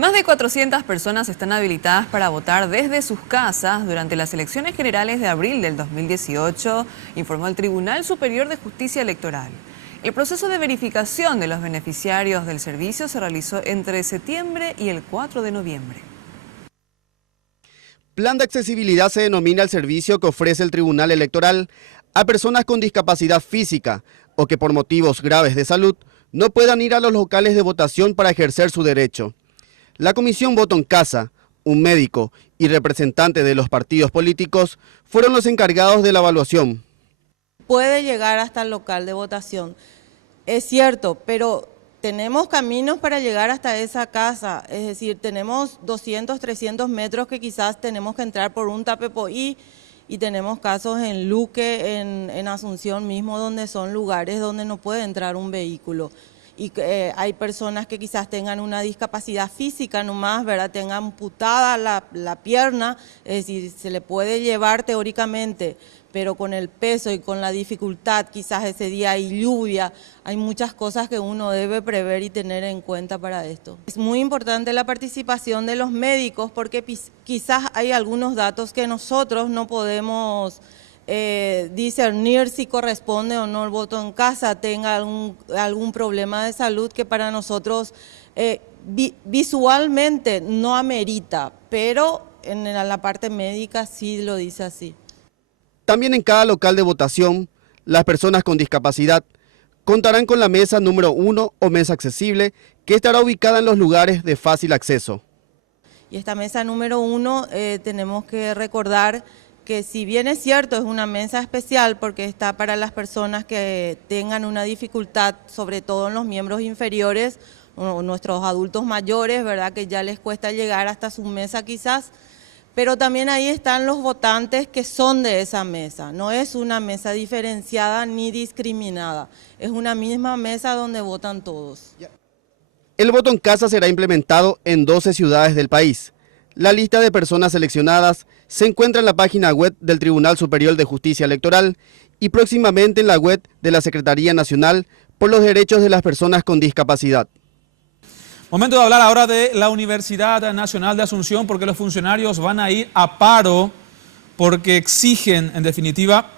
Más de 400 personas están habilitadas para votar desde sus casas durante las elecciones generales de abril del 2018, informó el Tribunal Superior de Justicia Electoral. El proceso de verificación de los beneficiarios del servicio se realizó entre septiembre y el 4 de noviembre. Plan de accesibilidad se denomina el servicio que ofrece el Tribunal Electoral a personas con discapacidad física o que por motivos graves de salud no puedan ir a los locales de votación para ejercer su derecho. La Comisión Voto en Casa, un médico y representante de los partidos políticos fueron los encargados de la evaluación. Puede llegar hasta el local de votación, es cierto, pero tenemos caminos para llegar hasta esa casa, es decir, tenemos 200, 300 metros que quizás tenemos que entrar por un tapepoí y tenemos casos en Luque, en Asunción mismo, donde son lugares donde no puede entrar un vehículo. Y hay personas que quizás tengan una discapacidad física nomás, ¿verdad? Tengan amputada la pierna, es decir, se le puede llevar teóricamente, pero con el peso y con la dificultad, quizás ese día hay lluvia, hay muchas cosas que uno debe prever y tener en cuenta para esto. Es muy importante la participación de los médicos porque quizás hay algunos datos que nosotros no podemos discernir si corresponde o no el voto en casa, tenga algún problema de salud que para nosotros visualmente no amerita, pero en la parte médica sí lo dice así. También en cada local de votación, las personas con discapacidad contarán con la mesa número 1 o mesa accesible que estará ubicada en los lugares de fácil acceso. Y esta mesa número 1 tenemos que recordar que si bien es cierto, es una mesa especial porque está para las personas que tengan una dificultad, sobre todo en los miembros inferiores, o nuestros adultos mayores, ¿verdad? Que ya les cuesta llegar hasta su mesa quizás, pero también ahí están los votantes que son de esa mesa. No es una mesa diferenciada ni discriminada, es una misma mesa donde votan todos. El voto en casa será implementado en 12 ciudades del país. La lista de personas seleccionadas se encuentra en la página web del Tribunal Superior de Justicia Electoral y próximamente en la web de la Secretaría Nacional por los Derechos de las Personas con Discapacidad. Momento de hablar ahora de la Universidad Nacional de Asunción, porque los funcionarios van a ir a paro porque exigen, en definitiva,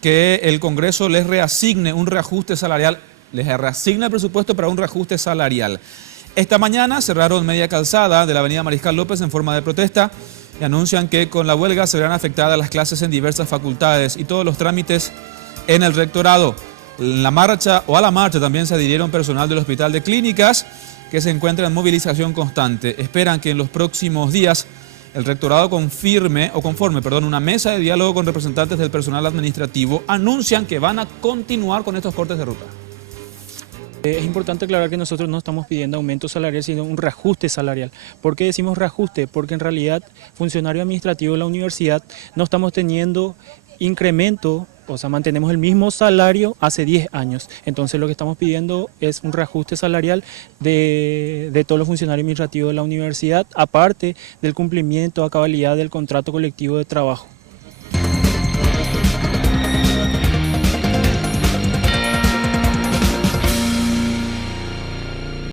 que el Congreso les reasigne un reajuste salarial, les reasigna el presupuesto para un reajuste salarial. Esta mañana cerraron media calzada de la avenida Mariscal López en forma de protesta y anuncian que con la huelga se verán afectadas las clases en diversas facultades y todos los trámites en el rectorado. A la marcha también se adhirieron personal del Hospital de Clínicas que se encuentra en movilización constante. Esperan que en los próximos días el rectorado conforme una mesa de diálogo con representantes del personal administrativo. Anuncian que van a continuar con estos cortes de ruta. Es importante aclarar que nosotros no estamos pidiendo aumento salarial, sino un reajuste salarial. ¿Por qué decimos reajuste? Porque en realidad, funcionario administrativo de la universidad no estamos teniendo incremento, o sea, mantenemos el mismo salario hace 10 años. Entonces lo que estamos pidiendo es un reajuste salarial de todos los funcionarios administrativos de la universidad, aparte del cumplimiento a cabalidad del contrato colectivo de trabajo.